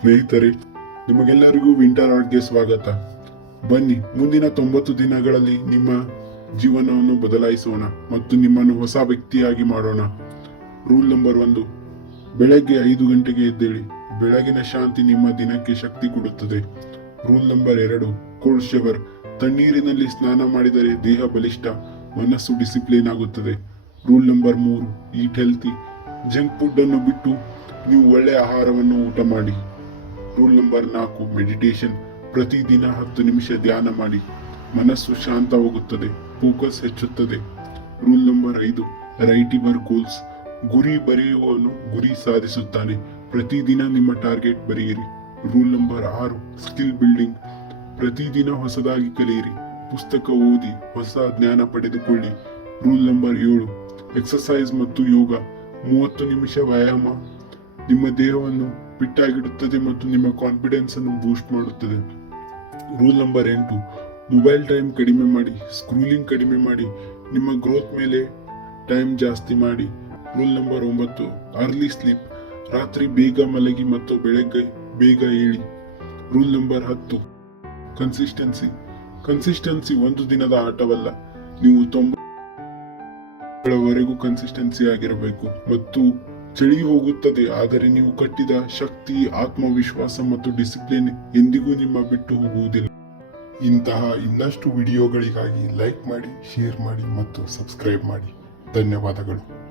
ಸ್ನೇಹಿತರೆ, ನಿಮಗೆಲ್ಲರಿಗೂ ವಿಂಟರ್ ಆರ್ಟ್ಗೆ ಸ್ವಾಗತ. ಬನ್ನಿ, ಮುಂದಿನ ತೊಂಬತ್ತು ದಿನಗಳಲ್ಲಿ ನಿಮ್ಮ ಜೀವನವನ್ನು ಬದಲಾಯಿಸೋಣ ಮತ್ತು ನಿಮ್ಮನ್ನು ಹೊಸ ವ್ಯಕ್ತಿಯಾಗಿ ಮಾಡೋಣ. ರೂಲ್ ನಂಬರ್ ಒಂದು, ಬೆಳಗ್ಗೆ ಐದು ಗಂಟೆಗೆ ಎದ್ದೇಳಿ. ಬೆಳಗಿನ ಶಾಂತಿ ನಿಮ್ಮ ದಿನಕ್ಕೆ ಶಕ್ತಿ ಕೊಡುತ್ತದೆ. ರೂಲ್ ನಂಬರ್ ಎರಡು, ಕೋಲ್ಡ್ ಶವರ್. ತಣ್ಣೀರಿನಲ್ಲಿ ಸ್ನಾನ ಮಾಡಿದರೆ ದೇಹ ಬಲಿಷ್ಠ, ಮನಸ್ಸು ಡಿಸಿಪ್ಲಿನ್ ಆಗುತ್ತದೆ. ರೂಲ್ ನಂಬರ್ ಮೂರು, ಈಟ್ ಹೆಲ್ತಿ. ಜಂಕ್ ಫುಡ್ ಅನ್ನು ಬಿಟ್ಟು ನೀವು ಒಳ್ಳೆಯ ಆಹಾರವನ್ನು ಊಟ ಮಾಡಿ. ರೂಲ್ ನಂಬರ್ ನಾಲ್ಕು ಮೆಡಿಟೇಷನ್ ಪ್ರತಿದಿನ ಹತ್ತು ನಿಮಿಷ ಧ್ಯಾನ ಮಾಡಿ. ಮನಸ್ಸು ಶಾಂತವಾಗುತ್ತದೆ ಫೋಕಸ್ ಹೆಚ್ಚುತ್ತದೆ. ರೂಲ್ ನಂಬರ್ ಐದು ರೈಟ್ ಯುವರ್ ಗೋಲ್ಸ್ ಗುರಿ ಬರೆಯುವವನು ಗುರಿ ಸಾಧಿಸುತ್ತಾನೆ. ಪ್ರತಿದಿನ ನಿಮ್ಮ ಟಾರ್ಗೆಟ್ ಬರೆಯಿರಿ. ರೂಲ್ ನಂಬರ್ ಆರು ಸ್ಕಿಲ್ ಬಿಲ್ಡಿಂಗ್ ಪ್ರತಿದಿನ ಹೊಸದಾಗಿ ಕಲಿಯಿರಿ. ಪುಸ್ತಕ ಓದಿ, ಹೊಸ ಜ್ಞಾನ ಪಡೆದುಕೊಳ್ಳಿ. ರೂಲ್ ನಂಬರ್ ಏಳು ಎಕ್ಸಸೈಸ್ ಮತ್ತು ಯೋಗ. ಮೂವತ್ತು ನಿಮಿಷ ವ್ಯಾಯಾಮ. ನಿಮ್ಮ ದೇಹವನ್ನು ಫಿಟ್ ಆಗಿಡುತ್ತದೆ ಮತ್ತು ನಿಮ್ಮ ಕಾನ್ಫಿಡೆನ್ಸ್ ಅನ್ನು ಬೂಸ್ಟ್ ಮಾಡುತ್ತದೆ. ರೂಲ್ ನಂಬರ್ ಎಂಟು ಮೊಬೈಲ್ ಟೈಮ್ ಕಡಿಮೆ ಮಾಡಿ ಸ್ಕ್ರೂಲಿಂಗ್ ಕಡಿಮೆ ಮಾಡಿ, ನಿಮ್ಮ ಗ್ರೋತ್ ಮೇಲೆ ಟೈಮ್ ಜಾಸ್ತಿ ಮಾಡಿ. ರೂಲ್ ನಂಬರ್ ಒಂಬತ್ತು ಅರ್ಲಿ ಸ್ಲೀಪ್ ರಾತ್ರಿ ಬೇಗ ಮಲಗಿ ಮತ್ತು ಬೆಳಗ್ಗೆ ಬೇಗ ಏಳಿ. ರೂಲ್ ನಂಬರ್ ಹತ್ತು ಕನ್ಸಿಸ್ಟೆನ್ಸಿ ಕನ್ಸಿಸ್ಟೆನ್ಸಿ ಒಂದು ದಿನದ ಆಟವಲ್ಲ, ನೀವು ತೊಂಬತ್ತು ಕನ್ಸಿಸ್ಟೆನ್ಸಿ ಆಗಿರಬೇಕು ಮತ್ತು ಚಳಿ ಹೋಗುತ್ತದೆ ಆದರೆ ನೀವು ಕಟ್ಟಿದ ಶಕ್ತಿ, ಆತ್ಮವಿಶ್ವಾಸ ಮತ್ತು ಡಿಸಿಪ್ಲಿನ್ ಎಂದಿಗೂ ನಿಮ್ಮ ಬಿಟ್ಟು ಹೋಗುವುದಿಲ್ಲ. ಇಂತಹ ಇನ್ನಷ್ಟು ವಿಡಿಯೋಗಳಿಗಾಗಿ ಲೈಕ್ ಮಾಡಿ, ಶೇರ್ ಮಾಡಿ ಮತ್ತು ಸಬ್ಸ್ಕ್ರೈಬ್ ಮಾಡಿ. ಧನ್ಯವಾದಗಳು.